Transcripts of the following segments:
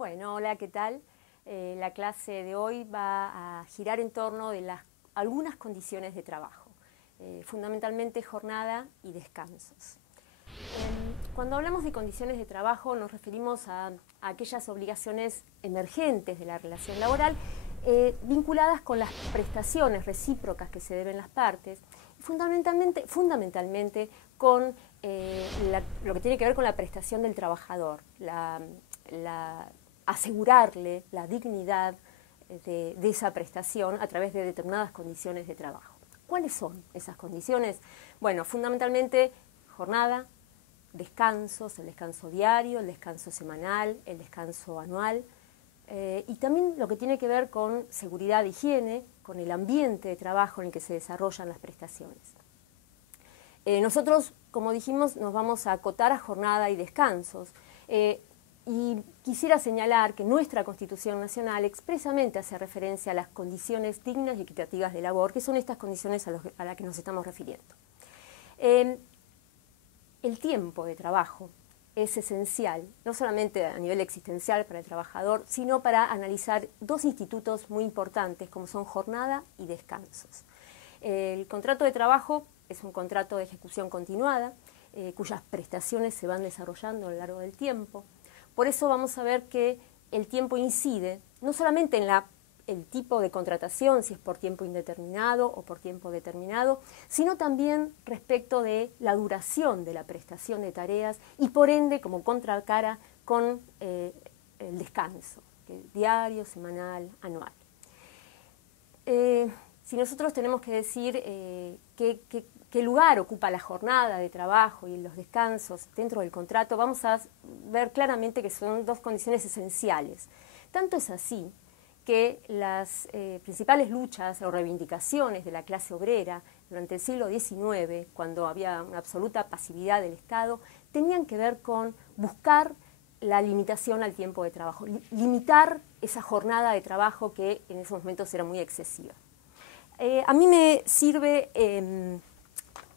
Bueno, hola, ¿qué tal? La clase de hoy va a girar en torno de algunas condiciones de trabajo, fundamentalmente jornada y descansos. Cuando hablamos de condiciones de trabajo nos referimos a aquellas obligaciones emergentes de la relación laboral vinculadas con las prestaciones recíprocas que se deben las partes, fundamentalmente con lo que tiene que ver con la prestación del trabajador, asegurarle la dignidad de esa prestación a través de determinadas condiciones de trabajo. ¿Cuáles son esas condiciones? Bueno, fundamentalmente jornada, descansos, el descanso diario, el descanso semanal, el descanso anual, y también lo que tiene que ver con seguridad e higiene, con el ambiente de trabajo en el que se desarrollan las prestaciones. Nosotros, como dijimos, nos vamos a acotar a jornada y descansos. Y quisiera señalar que nuestra Constitución Nacional expresamente hace referencia a las condiciones dignas y equitativas de labor, que son estas condiciones a las que nos estamos refiriendo. El tiempo de trabajo es esencial, no solamente a nivel existencial para el trabajador, sino para analizar dos institutos muy importantes como son jornada y descansos. El contrato de trabajo es un contrato de ejecución continuada, cuyas prestaciones se van desarrollando a lo largo del tiempo. Por eso vamos a ver que el tiempo incide no solamente en el tipo de contratación, si es por tiempo indeterminado o por tiempo determinado, sino también respecto de la duración de la prestación de tareas y por ende como contracara con el descanso, diario, semanal, anual. Si nosotros tenemos que decir qué lugar ocupa la jornada de trabajo y los descansos dentro del contrato, vamos a ver claramente que son dos condiciones esenciales. Tanto es así que las principales luchas o reivindicaciones de la clase obrera durante el siglo XIX, cuando había una absoluta pasividad del Estado, tenían que ver con buscar la limitación al tiempo de trabajo, limitar esa jornada de trabajo que en esos momentos era muy excesiva. A mí me sirve,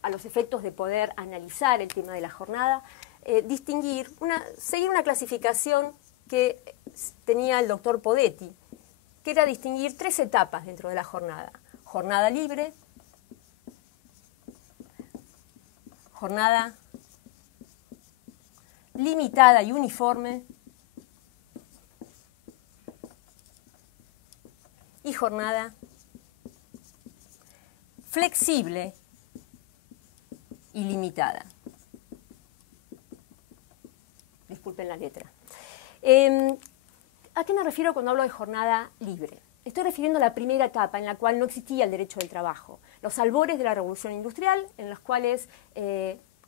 a los efectos de poder analizar el tema de la jornada, seguir una clasificación que tenía el doctor Podetti, que era distinguir tres etapas dentro de la jornada. Jornada libre, jornada limitada y uniforme y jornada flexible y limitada. Disculpen la letra. ¿A qué me refiero cuando hablo de jornada libre? Estoy refiriendo a la primera etapa en la cual no existía el derecho del trabajo, los albores de la revolución industrial, en los cuales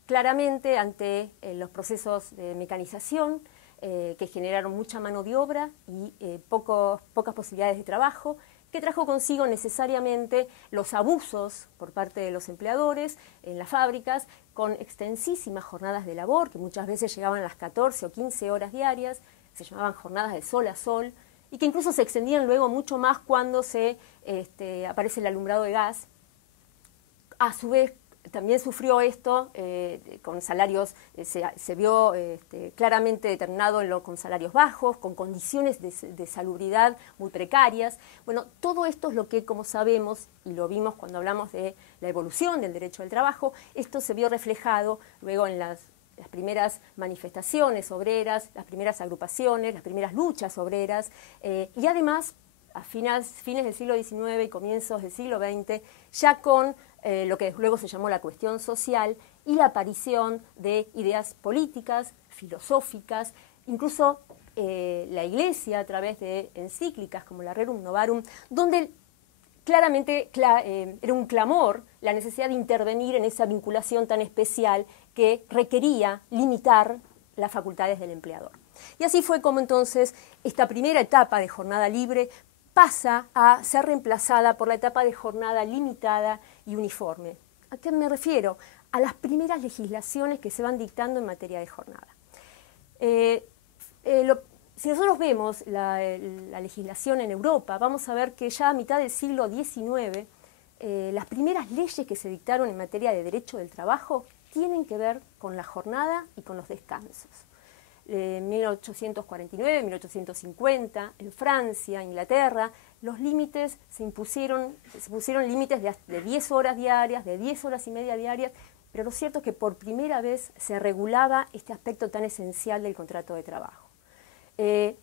claramente ante los procesos de mecanización que generaron mucha mano de obra y pocas posibilidades de trabajo, que trajo consigo necesariamente los abusos por parte de los empleadores en las fábricas, con extensísimas jornadas de labor, que muchas veces llegaban a las 14 o 15 horas diarias, se llamaban jornadas de sol a sol, y que incluso se extendían luego mucho más cuando aparece el alumbrado de gas. A su vez, también sufrió esto con salarios, se vio claramente determinado con salarios bajos, con condiciones de salubridad muy precarias. Bueno, todo esto es lo que, como sabemos, y lo vimos cuando hablamos de la evolución del derecho del trabajo, esto se vio reflejado luego en las primeras manifestaciones obreras, las primeras agrupaciones, las primeras luchas obreras, y además, a fines del siglo XIX y comienzos del siglo XX, ya con lo que luego se llamó la cuestión social y la aparición de ideas políticas, filosóficas, incluso la Iglesia a través de encíclicas como la Rerum Novarum, donde claramente era un clamor la necesidad de intervenir en esa vinculación tan especial que requería limitar las facultades del empleador. Y así fue como entonces esta primera etapa de jornada libre pasa a ser reemplazada por la etapa de jornada limitada y uniforme. ¿A qué me refiero? A las primeras legislaciones que se van dictando en materia de jornada. Si nosotros vemos la legislación en Europa, vamos a ver que ya a mitad del siglo XIX, las primeras leyes que se dictaron en materia de derecho del trabajo tienen que ver con la jornada y con los descansos. en 1849, 1850, en Francia, Inglaterra, los límites se pusieron límites de 10 horas diarias, de 10 horas y media diarias, pero lo cierto es que por primera vez se regulaba este aspecto tan esencial del contrato de trabajo.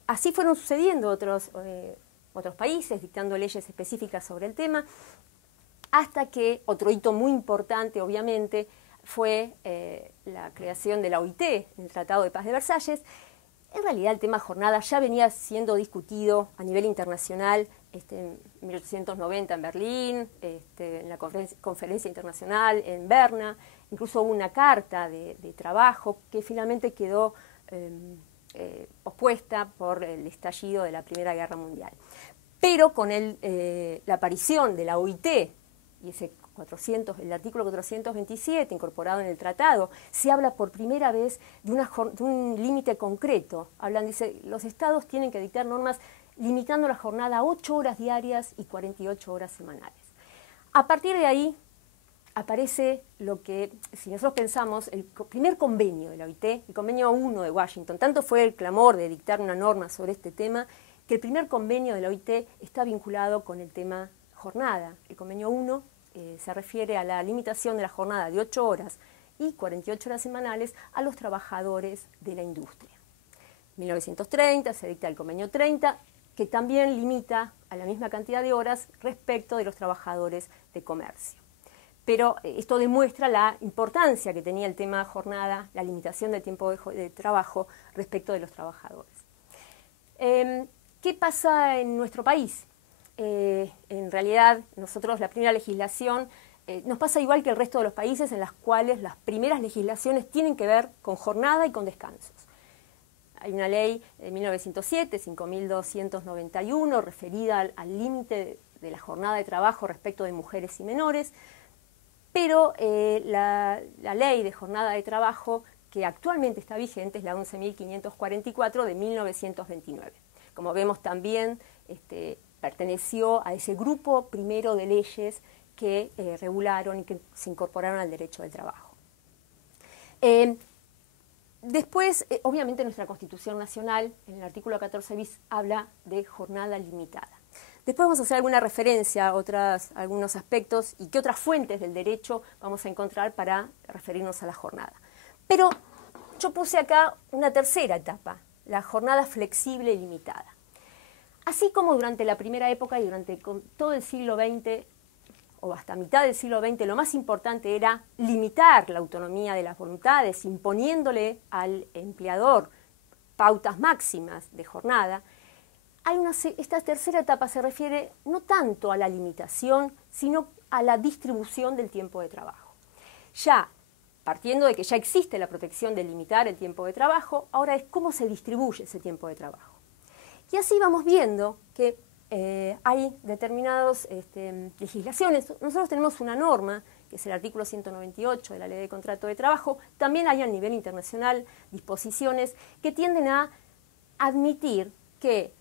Así fueron sucediendo otros países, dictando leyes específicas sobre el tema, hasta que otro hito muy importante, obviamente, fue la creación de la OIT, el Tratado de Paz de Versalles. En realidad el tema jornada ya venía siendo discutido a nivel internacional en 1890 en Berlín, en la conferencia internacional en Berna, incluso hubo una carta de trabajo que finalmente quedó pospuesta por el estallido de la Primera Guerra Mundial. Pero con la aparición de la OIT y el artículo 427 incorporado en el tratado, se habla por primera vez de un límite concreto. Dice, los estados tienen que dictar normas limitando la jornada a 8 horas diarias y 48 horas semanales. A partir de ahí aparece lo que, si nosotros pensamos, el primer convenio de la OIT, el convenio 1 de Washington. Tanto fue el clamor de dictar una norma sobre este tema, que el primer convenio de la OIT está vinculado con el tema jornada. El convenio 1 se refiere a la limitación de la jornada de 8 horas y 48 horas semanales a los trabajadores de la industria. En 1930 se dicta el convenio 30, que también limita a la misma cantidad de horas respecto de los trabajadores de comercio. Pero esto demuestra la importancia que tenía el tema jornada, la limitación del tiempo de trabajo respecto de los trabajadores. ¿Qué pasa en nuestro país? En realidad, nosotros la primera legislación nos pasa igual que el resto de los países en los cuales las primeras legislaciones tienen que ver con jornada y con descansos. Hay una ley de 1907, 5291, referida al límite de la jornada de trabajo respecto de mujeres y menores, pero la ley de jornada de trabajo que actualmente está vigente es la 11.544 de 1929. Como vemos también, perteneció a ese grupo primero de leyes que regularon y que se incorporaron al derecho del trabajo. Después, obviamente, nuestra Constitución Nacional, en el artículo 14 bis, habla de jornada limitada. Después vamos a hacer alguna referencia a algunos aspectos y qué otras fuentes del derecho vamos a encontrar para referirnos a la jornada. Pero yo puse acá una tercera etapa, la jornada flexible y limitada. Así como durante la primera época y durante todo el siglo XX, o hasta mitad del siglo XX, lo más importante era limitar la autonomía de las voluntades, imponiéndole al empleador pautas máximas de jornada, esta tercera etapa se refiere no tanto a la limitación, sino a la distribución del tiempo de trabajo. Ya, partiendo de que ya existe la protección de limitar el tiempo de trabajo, ahora es cómo se distribuye ese tiempo de trabajo. Y así vamos viendo que hay determinadas legislaciones. Nosotros tenemos una norma, que es el artículo 198 de la Ley de Contrato de Trabajo. También hay a nivel internacional disposiciones que tienden a admitir que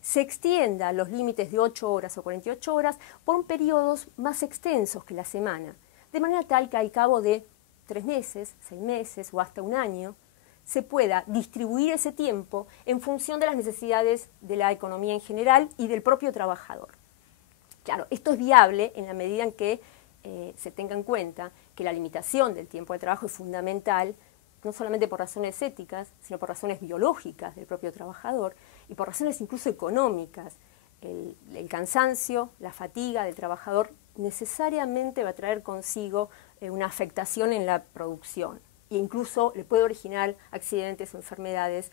se extienda los límites de 8 horas o 48 horas por periodos más extensos que la semana, de manera tal que al cabo de 3 meses, 6 meses o hasta un año, se pueda distribuir ese tiempo en función de las necesidades de la economía en general y del propio trabajador. Claro, esto es viable en la medida en que se tenga en cuenta que la limitación del tiempo de trabajo es fundamental, no solamente por razones éticas, sino por razones biológicas del propio trabajador y por razones incluso económicas. El cansancio, la fatiga del trabajador necesariamente va a traer consigo una afectación en la producción e incluso le puede originar accidentes o enfermedades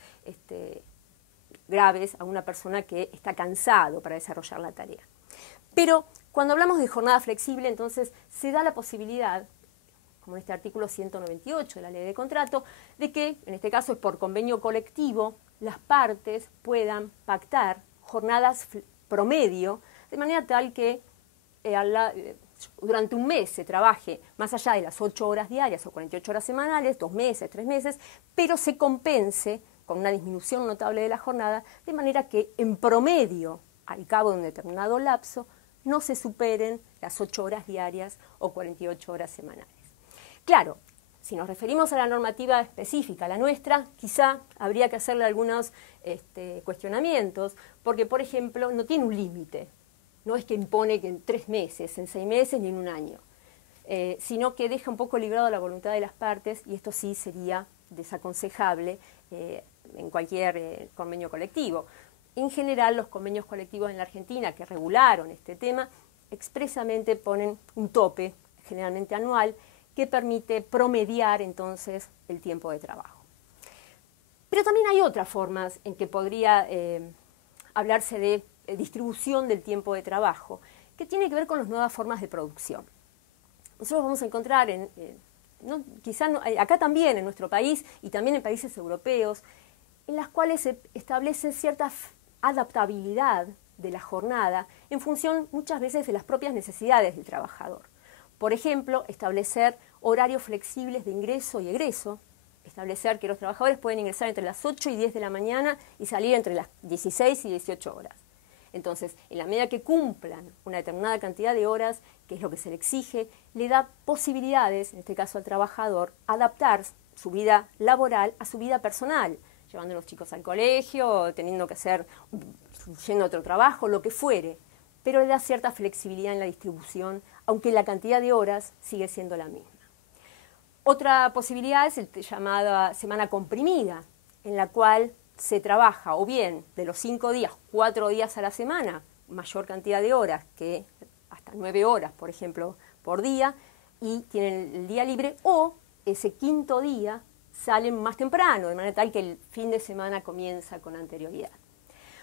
graves a una persona que está cansado para desarrollar la tarea. Pero cuando hablamos de jornada flexible, entonces se da la posibilidad, como en este artículo 198 de la Ley de Contrato, de que, en este caso es por convenio colectivo, las partes puedan pactar jornadas promedio, de manera tal que durante un mes se trabaje más allá de las 8 horas diarias o 48 horas semanales, 2 meses, 3 meses, pero se compense con una disminución notable de la jornada, de manera que en promedio, al cabo de un determinado lapso, no se superen las 8 horas diarias o 48 horas semanales. Claro, Si nos referimos a la normativa específica, la nuestra, quizá habría que hacerle algunos cuestionamientos, porque, por ejemplo, no tiene un límite. No es que impone que en 3 meses, en 6 meses, ni en un año, sino que deja un poco librado a la voluntad de las partes, y esto sí sería desaconsejable en cualquier convenio colectivo. En general, los convenios colectivos en la Argentina que regularon este tema expresamente ponen un tope, generalmente anual, que permite promediar entonces el tiempo de trabajo. Pero también hay otras formas en que podría hablarse de distribución del tiempo de trabajo, que tiene que ver con las nuevas formas de producción. Nosotros vamos a encontrar, acá también en nuestro país y también en países europeos, en las cuales se establece cierta adaptabilidad de la jornada en función muchas veces de las propias necesidades del trabajador. Por ejemplo, establecer horarios flexibles de ingreso y egreso, establecer que los trabajadores pueden ingresar entre las 8 y 10 de la mañana y salir entre las 16 y 18 horas. Entonces, en la medida que cumplan una determinada cantidad de horas, que es lo que se le exige, le da posibilidades, en este caso al trabajador, adaptar su vida laboral a su vida personal, llevando a los chicos al colegio, teniendo que hacer, yendo a otro trabajo, lo que fuere, pero le da cierta flexibilidad en la distribución, aunque la cantidad de horas sigue siendo la misma. Otra posibilidad es la llamada semana comprimida, en la cual se trabaja o bien de los 5 días, 4 días a la semana, mayor cantidad de horas, que hasta 9 horas, por ejemplo, por día, y tienen el día libre, o ese 5.º día salen más temprano, de manera tal que el fin de semana comienza con anterioridad.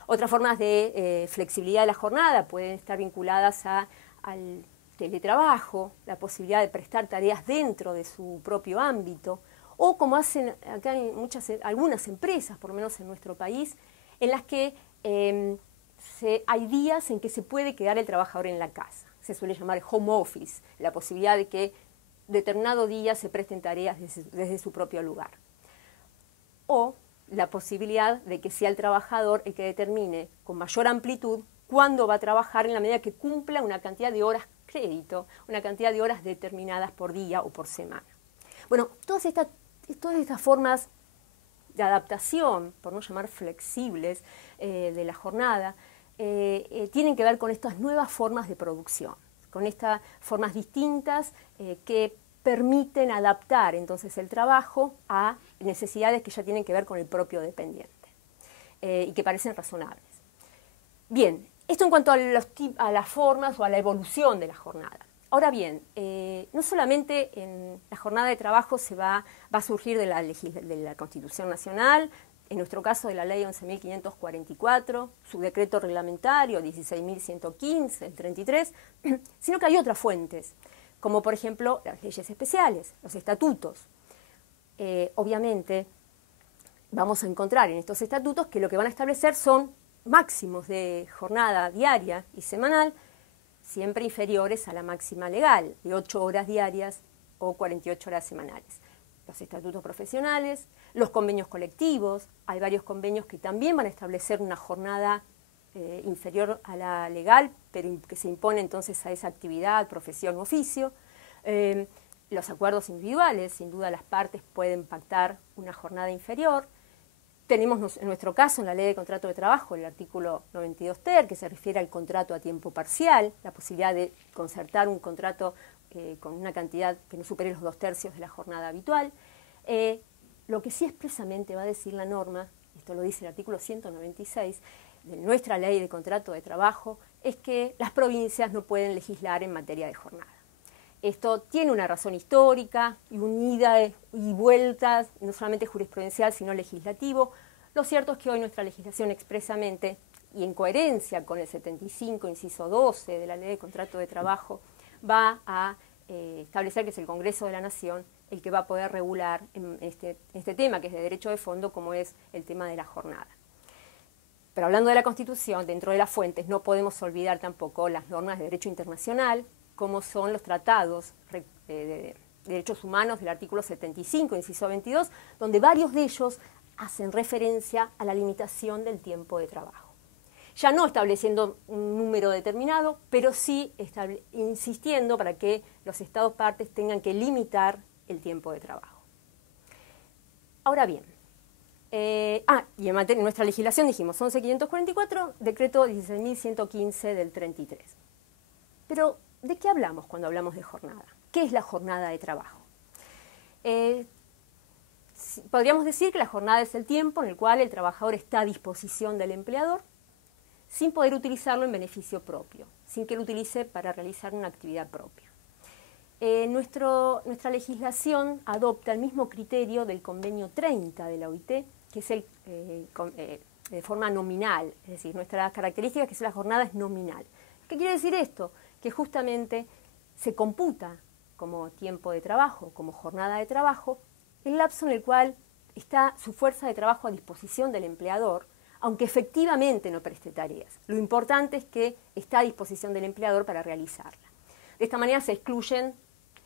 Otras formas de flexibilidad de la jornada pueden estar vinculadas al teletrabajo, la posibilidad de prestar tareas dentro de su propio ámbito, o como hacen acá en algunas empresas, por lo menos en nuestro país, en las que hay días en que se puede quedar el trabajador en la casa. Se suele llamar home office, la posibilidad de que determinado día se presten tareas desde su propio lugar. O la posibilidad de que sea el trabajador el que determine con mayor amplitud cuándo va a trabajar en la medida que cumpla una cantidad de horas crédito, una cantidad de horas determinadas por día o por semana. Bueno, todas estas formas de adaptación, por no llamar flexibles, de la jornada, tienen que ver con estas nuevas formas de producción, con estas formas distintas que permiten adaptar entonces el trabajo a necesidades que ya tienen que ver con el propio dependiente y que parecen razonables. Bien, esto en cuanto a las formas o a la evolución de la jornada. Ahora bien, no solamente en la jornada de trabajo va a surgir de la Constitución Nacional, en nuestro caso de la Ley 11.544, su decreto reglamentario 16.115, el 33, sino que hay otras fuentes, como por ejemplo las leyes especiales, los estatutos. Obviamente vamos a encontrar en estos estatutos que lo que van a establecer son máximos de jornada diaria y semanal, siempre inferiores a la máxima legal, de 8 horas diarias o 48 horas semanales. Los estatutos profesionales, los convenios colectivos, hay varios convenios que también van a establecer una jornada inferior a la legal, pero que se impone entonces a esa actividad, profesión u oficio. Los acuerdos individuales, sin duda las partes pueden pactar una jornada inferior. Tenemos en nuestro caso en la Ley de Contrato de Trabajo el artículo 92 ter, que se refiere al contrato a tiempo parcial, la posibilidad de concertar un contrato con una cantidad que no supere los 2/3 de la jornada habitual. Lo que sí expresamente va a decir la norma, esto lo dice el artículo 196 de nuestra Ley de Contrato de Trabajo, es que las provincias no pueden legislar en materia de jornada. Esto tiene una razón histórica y unida y vueltas, no solamente jurisprudencial, sino legislativo. Lo cierto es que hoy nuestra legislación expresamente, y en coherencia con el 75, inciso 12 de la Ley de Contrato de Trabajo, va a establecer que es el Congreso de la Nación el que va a poder regular este tema, que es de derecho de fondo, como es el tema de la jornada. Pero hablando de la Constitución, dentro de las fuentes, no podemos olvidar tampoco las normas de derecho internacional, como son los tratados de derechos humanos del artículo 75, inciso 22, donde varios de ellos hacen referencia a la limitación del tiempo de trabajo. Ya no estableciendo un número determinado, pero sí insistiendo para que los Estados partes tengan que limitar el tiempo de trabajo. Ahora bien, y en nuestra legislación dijimos 11.544, decreto 16.115 del 33. Pero, ¿de qué hablamos cuando hablamos de jornada? ¿Qué es la jornada de trabajo? Podríamos decir que la jornada es el tiempo en el cual el trabajador está a disposición del empleador sin poder utilizarlo en beneficio propio, sin que lo utilice para realizar una actividad propia. Nuestra legislación adopta el mismo criterio del convenio 30 de la OIT, que es de forma nominal, es decir, nuestra característica es que la jornada es nominal. ¿Qué quiere decir esto? Que justamente se computa como tiempo de trabajo, como jornada de trabajo, el lapso en el cual está su fuerza de trabajo a disposición del empleador, aunque efectivamente no preste tareas. Lo importante es que está a disposición del empleador para realizarla. De esta manera se excluyen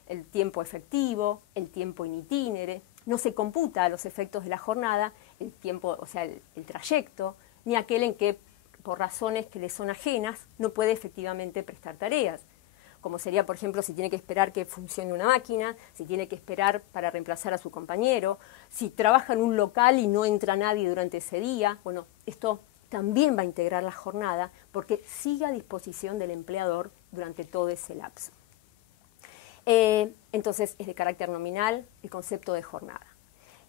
el tiempo efectivo, el tiempo in itinere, no se computa a los efectos de la jornada el tiempo, o sea, el trayecto, ni aquel en que, por razones que le son ajenas, no puede efectivamente prestar tareas, como sería, por ejemplo, si tiene que esperar que funcione una máquina, si tiene que esperar para reemplazar a su compañero, si trabaja en un local y no entra nadie durante ese día. Bueno, esto también va a integrar la jornada porque sigue a disposición del empleador durante todo ese lapso. Entonces, es de carácter nominal el concepto de jornada.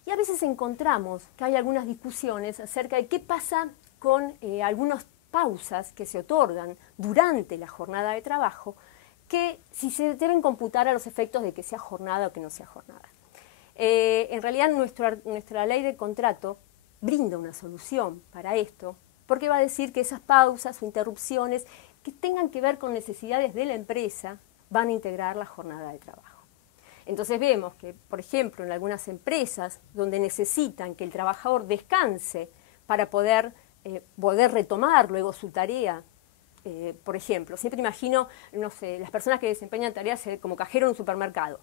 Y a veces encontramos que hay algunas discusiones acerca de qué pasa con algunas pausas que se otorgan durante la jornada de trabajo, que si se deben computar a los efectos de que sea jornada o que no sea jornada. En realidad nuestra ley de contrato brinda una solución para esto, porque va a decir que esas pausas o interrupciones que tengan que ver con necesidades de la empresa van a integrar la jornada de trabajo. Entonces vemos que, por ejemplo, en algunas empresas donde necesitan que el trabajador descanse para poder retomar luego su tarea, por ejemplo, siempre imagino, no sé, las personas que desempeñan tareas como cajero en un supermercado.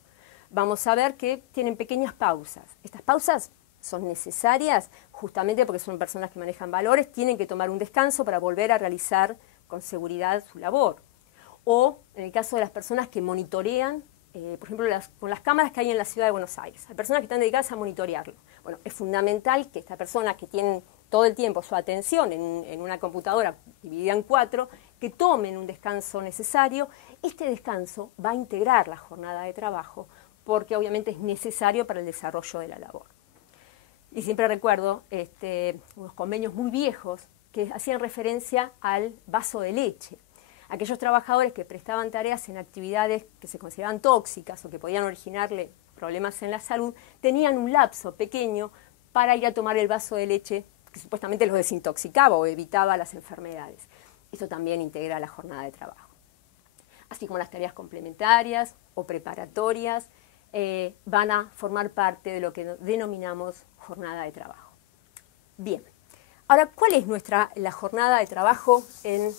Vamos a ver que tienen pequeñas pausas. Estas pausas son necesarias justamente porque son personas que manejan valores, tienen que tomar un descanso para volver a realizar con seguridad su labor. O en el caso de las personas que monitorean, por ejemplo, con las cámaras que hay en la ciudad de Buenos Aires. Hay personas que están dedicadas a monitorearlo. Bueno, es fundamental que estas personas que tienen todo el tiempo su atención en una computadora dividida en 4, que tomen un descanso necesario. Este descanso va a integrar la jornada de trabajo porque obviamente es necesario para el desarrollo de la labor. Y siempre recuerdo unos convenios muy viejos que hacían referencia al vaso de leche. Aquellos trabajadores que prestaban tareas en actividades que se consideraban tóxicas o que podían originarle problemas en la salud, tenían un lapso pequeño para ir a tomar el vaso de leche que supuestamente los desintoxicaba o evitaba las enfermedades. Esto también integra la jornada de trabajo. Así como las tareas complementarias o preparatorias van a formar parte de lo que denominamos jornada de trabajo. Bien, ahora, ¿cuál es la jornada de trabajo en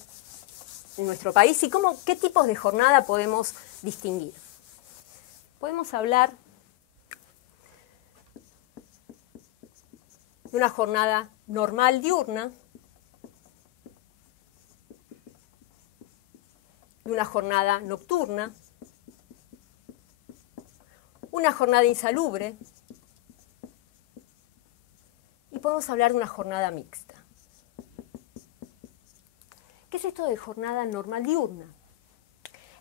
nuestro país y qué tipos de jornada podemos distinguir? Podemos hablar de una jornada normal diurna, de una jornada nocturna, una jornada insalubre y podemos hablar de una jornada mixta. ¿Qué es esto de jornada normal diurna?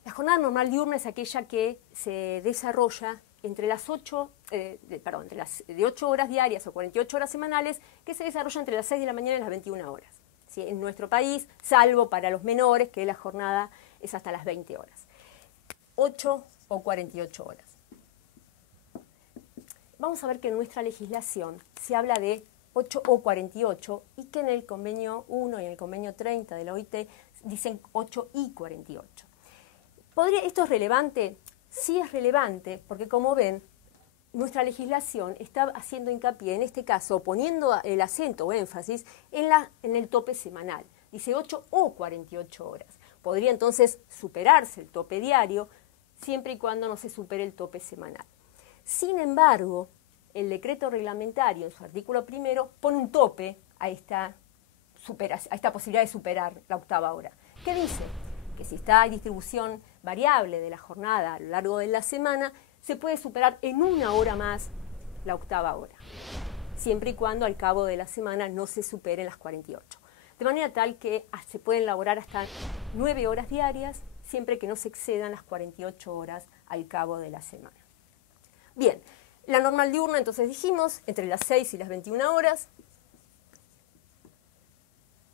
La jornada normal diurna es aquella que se desarrolla entre de 8 horas diarias o 48 horas semanales, que se desarrolla entre las 6 de la mañana y las 21 horas. ¿Sí? En nuestro país, salvo para los menores, que la jornada es hasta las 20 horas. 8 o 48 horas. Vamos a ver que en nuestra legislación se habla de 8 o 48 y que en el convenio 1 y en el convenio 30 de la OIT dicen 8 y 48. ¿Esto es relevante? Sí es relevante porque, como ven, nuestra legislación está haciendo hincapié, en este caso, poniendo el acento o énfasis en el tope semanal. Dice 8 o 48 horas. Podría entonces superarse el tope diario siempre y cuando no se supere el tope semanal. Sin embargo, el decreto reglamentario en su artículo 1 pone un tope a esta posibilidad de superar la octava hora. ¿Qué dice? Que si está en distribución variable de la jornada a lo largo de la semana, se puede superar en 1 hora más la octava hora. siempre y cuando al cabo de la semana no se superen las 48. De manera tal que se pueden laborar hasta 9 horas diarias, siempre que no se excedan las 48 horas al cabo de la semana. Bien, la normal diurna, entonces dijimos, entre las 6 y las 21 horas,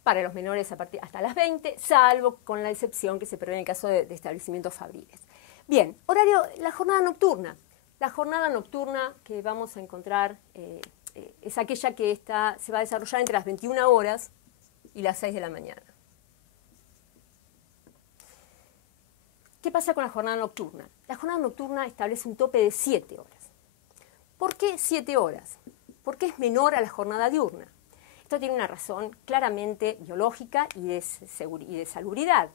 para los menores hasta las 20, salvo con la excepción que se prevé en el caso de establecimientos fabriles. Bien, horario, la jornada nocturna. La jornada nocturna que vamos a encontrar es aquella que se va a desarrollar entre las 21 horas y las 6 de la mañana. ¿Qué pasa con la jornada nocturna? La jornada nocturna establece un tope de 7 horas. ¿Por qué 7 horas? Porque es menor a la jornada diurna. Esto tiene una razón claramente biológica y de salubridad.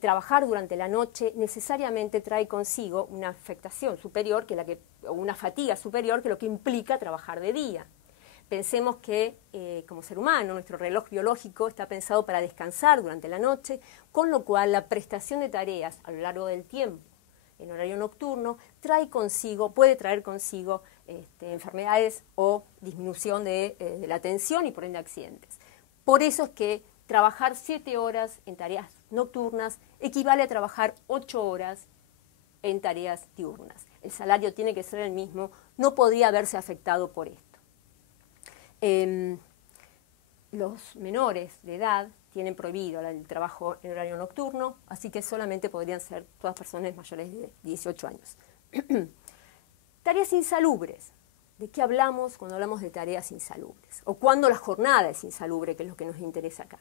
Trabajar durante la noche necesariamente trae consigo una afectación superior o una fatiga superior que lo que implica trabajar de día. Pensemos que como ser humano nuestro reloj biológico está pensado para descansar durante la noche, con lo cual la prestación de tareas a lo largo del tiempo en horario nocturno puede traer consigo enfermedades o disminución de la atención y por ende accidentes. Por eso es que trabajar 7 horas en tareas nocturnas equivale a trabajar 8 horas en tareas diurnas. El salario tiene que ser el mismo, no podría verse afectado por esto. Los menores de edad tienen prohibido el trabajo en horario nocturno, así que solamente podrían ser todas personas mayores de 18 años. Tareas insalubres. ¿De qué hablamos cuando hablamos de tareas insalubres? O cuando la jornada es insalubre, que es lo que nos interesa acá.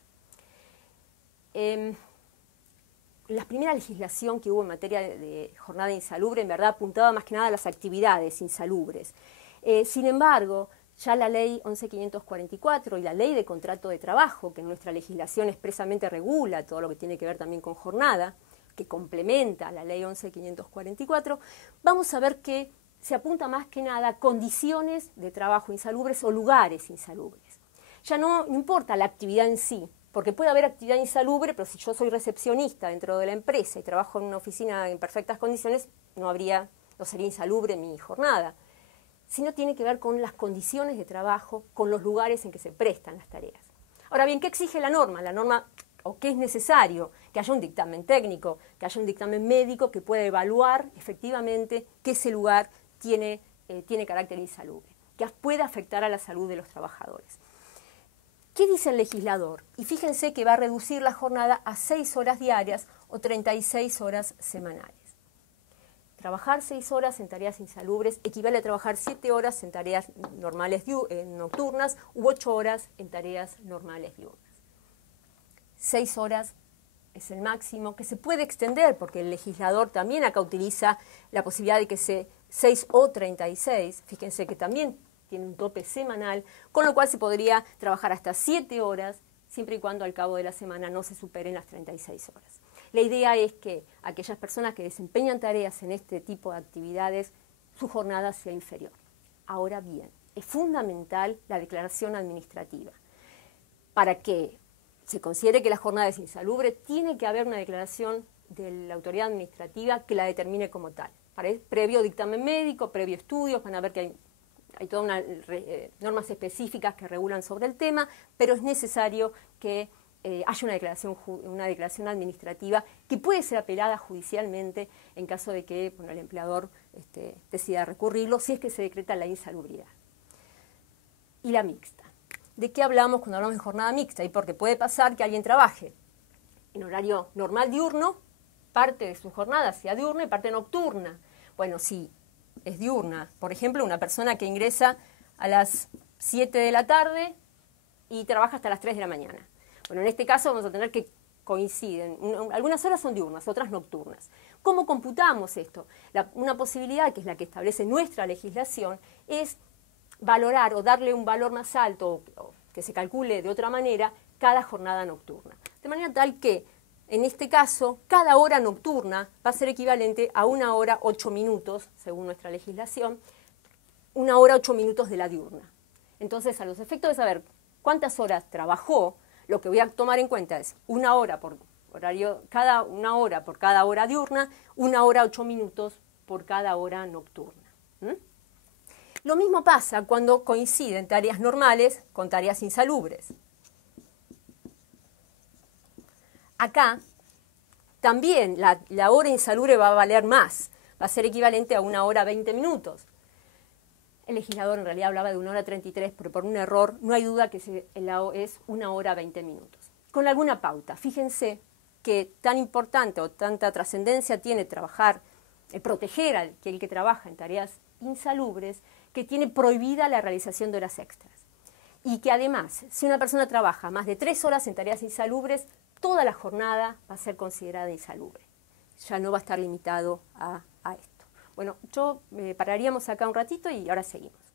La primera legislación que hubo en materia de jornada insalubre, en verdad, apuntaba más que nada a las actividades insalubres. Sin embargo, ya la ley 11.544 y la ley de contrato de trabajo, que en nuestra legislación expresamente regula todo lo que tiene que ver también con jornada, que complementa la ley 11.544, vamos a ver que se apunta más que nada a condiciones de trabajo insalubres o lugares insalubres. Ya no importa la actividad en sí, porque puede haber actividad insalubre, pero si yo soy recepcionista dentro de la empresa y trabajo en una oficina en perfectas condiciones, no sería insalubre mi jornada, sino tiene que ver con las condiciones de trabajo, con los lugares en que se prestan las tareas. Ahora bien, ¿qué exige la norma? La norma, o qué es necesario, que haya un dictamen técnico, que haya un dictamen médico que pueda evaluar efectivamente que ese lugar tiene carácter insalubre, que pueda afectar a la salud de los trabajadores. ¿Qué dice el legislador? Y fíjense que va a reducir la jornada a 6 horas diarias o 36 horas semanales. Trabajar 6 horas en tareas insalubres equivale a trabajar 7 horas en tareas normales nocturnas u 8 horas en tareas normales diurnas. 6 horas es el máximo, que se puede extender porque el legislador también acá utiliza la posibilidad de que 6 o 36, fíjense que también tiene un tope semanal, con lo cual se podría trabajar hasta 7 horas, siempre y cuando al cabo de la semana no se superen las 36 horas. La idea es que aquellas personas que desempeñan tareas en este tipo de actividades, su jornada sea inferior. Ahora bien, es fundamental la declaración administrativa. Para que se considere que la jornada es insalubre, tiene que haber una declaración de la autoridad administrativa que la determine como tal. Previo dictamen médico, previo estudios, van a ver que hay todas unas normas específicas que regulan sobre el tema, pero es necesario que haya una declaración administrativa que puede ser apelada judicialmente en caso de que el empleador decida recurrirlo, si es que se decreta la insalubridad. Y la mixta. ¿De qué hablamos cuando hablamos de jornada mixta? Y porque puede pasar que alguien trabaje en horario normal diurno, parte de su jornada sea diurna y parte nocturna. Bueno, si es diurna, por ejemplo, una persona que ingresa a las 7 de la tarde y trabaja hasta las 3 de la mañana. Bueno, en este caso vamos a tener que coinciden. Algunas horas son diurnas, otras nocturnas. ¿Cómo computamos esto? Una posibilidad, que es la que establece nuestra legislación, es valorar o darle un valor más alto, o que se calcule de otra manera, cada jornada nocturna. De manera tal que, en este caso, cada hora nocturna va a ser equivalente a 1 hora 8 minutos, según nuestra legislación, 1 hora 8 minutos de la diurna. Entonces, a los efectos de saber cuántas horas trabajó, lo que voy a tomar en cuenta es 1 hora por horario, 1 hora por cada hora diurna, 1 hora 8 minutos por cada hora nocturna. Lo mismo pasa cuando coinciden tareas normales con tareas insalubres. Acá también la hora insalubre va a valer más, va a ser equivalente a 1 hora 20 minutos. El legislador en realidad hablaba de 1 hora 33, pero por un error no hay duda que es 1 hora 20 minutos. Con alguna pauta, fíjense que tan importante o tanta trascendencia tiene trabajar, proteger al que trabaja en tareas insalubres, que tiene prohibida la realización de horas extras. Y que además, si una persona trabaja más de 3 horas en tareas insalubres, toda la jornada va a ser considerada insalubre. Ya no va a estar limitado a esto. Bueno, pararíamos acá un ratito y ahora seguimos.